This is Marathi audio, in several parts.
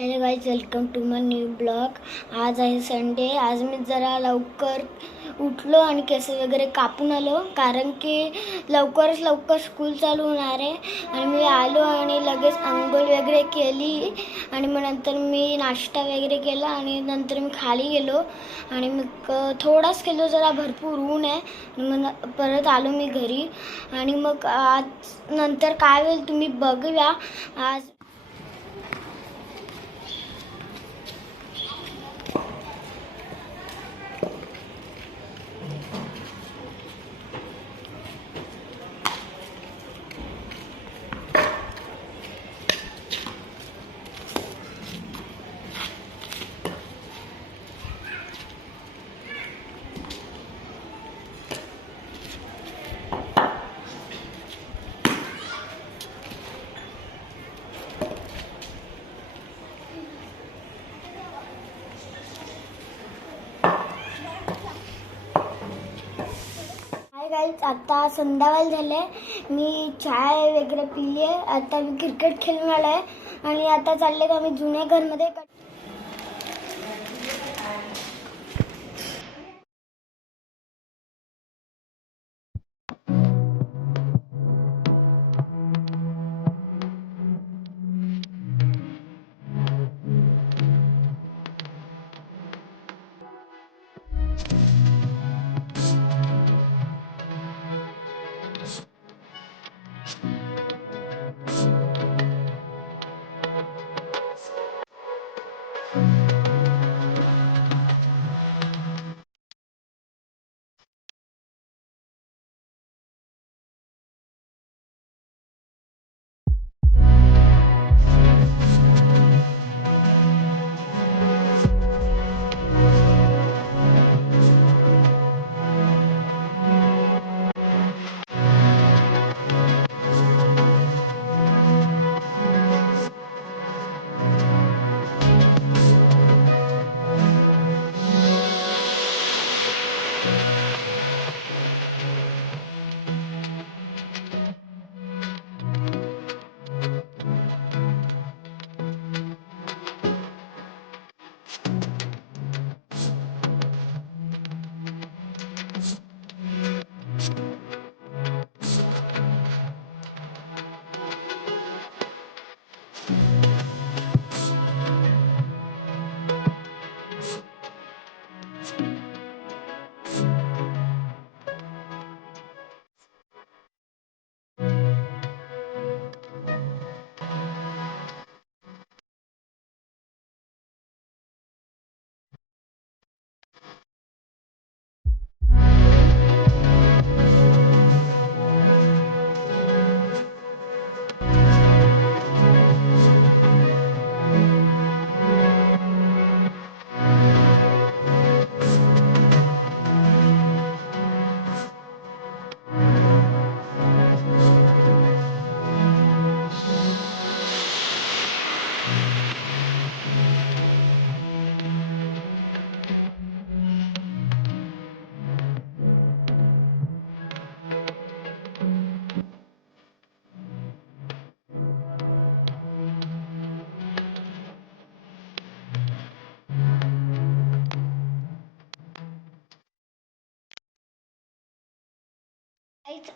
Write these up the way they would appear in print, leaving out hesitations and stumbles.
Hello guys, welcome to my new blog. आज आहे संडे. आज मी जरा लवकर उठलो आणि केस वगैरे कापून आलो, कारण की लवकर स्कूल चालू होणार आहे. आणि मी आलो आणि लगेच अंघोळ वगैरे केली आणि मग नंतर मी नाश्ता वगैरे केला आणि नंतर मी खाली गेलो आणि मग थोडाच केलो, जरा भरपूर ऊन आहे. मग परत आलो मी घरी आणि मग आज नंतर काय होईल तुम्ही बघूया. आज गाईज, आता संध्याकाळ झाले. मी चाय वगैरे पिली आहे. आता मी क्रिकेट खेळून आलो आहे आणि आता चालले का मी जुन्या घरमध्ये.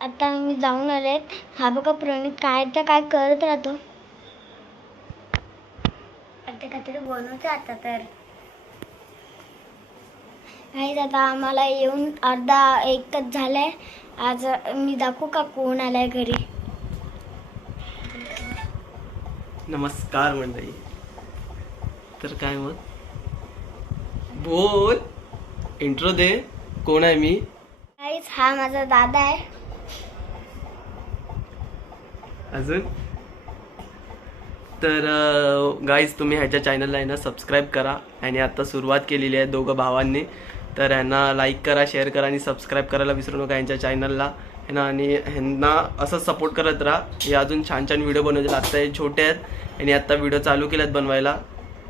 आता मी जाऊन आले. हा बघा प्रणित काय करत राहतो. आता काहीतरी बनवते. आता तर आता आम्हाला येऊन अर्धा एक तास झालाय. आज मी दाखवू का कोण आलाय घरी. नमस्कार मंडळी. तर काय मग बोल, इंट्रो दे. कोण आहे मी? हा माझा दादा आहे. अजून तर गाईज, तुम्ही ह्याच्या चॅनलला आहे ना सबस्क्राईब करा. आणि आता सुरुवात केलेली आहे दोघं भावांनी. तर ह्यांना लाईक करा, शेअर करा आणि सबस्क्राईब करायला विसरू नका यांच्या चॅनलला आहे ना. आणि ह्यांना असंच सपोर्ट करत राहा. हे अजून छान छान व्हिडिओ बनवतील. आत्ता हे छोटे आहेत आणि आत्ता व्हिडिओ चालू केलेत बनवायला.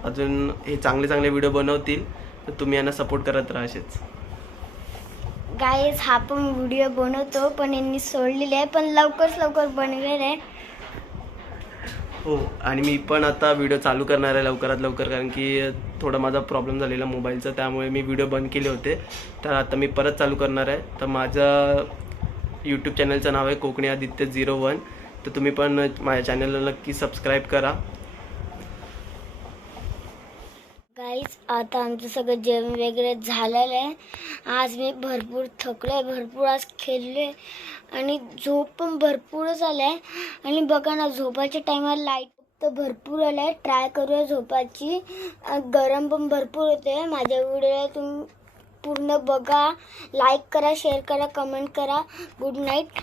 अजून हे चांगले व्हिडिओ बनवतील. तर तुम्ही यांना सपोर्ट करत राहा असेच. गाईज, हा पण व्हिडिओ बनवतो, पण यांनी सोडलेले आहे, पण लवकर बनवेल आहे. हो, आणि मी पण आता व्हिडिओ चालू करणार आहे लवकरात लवकर, कारण की थोडा माझा प्रॉब्लेम झालेला मोबाईलचा, त्यामुळे मी व्हिडिओ बंद केले होते. तर आता मी परत चालू करणार आहे. तर माझं यूट्यूब चॅनलचं नाव आहे कोकणी आदित्य 01. तर तुम्ही पण माझ्या चॅनलला नक्की सबस्क्राईब करा. गाईज आता आमचं सगळं जेवण वगैरे झालेलं आहे. आज मी भरपूर थकले, भरपूर आज खेळले आणि झोप पण भरपूरच आलाय. आणि बघा ना, झोपाच्या टायमाला लाईट तर भरपूर आलाय. ट्राय करूया झोपाची. गरम पण भरपूर होते. माझ्या व्हिडिओला तुम्ही पूर्ण बघा, लाईक करा, शेअर करा, कमेंट करा. Good night.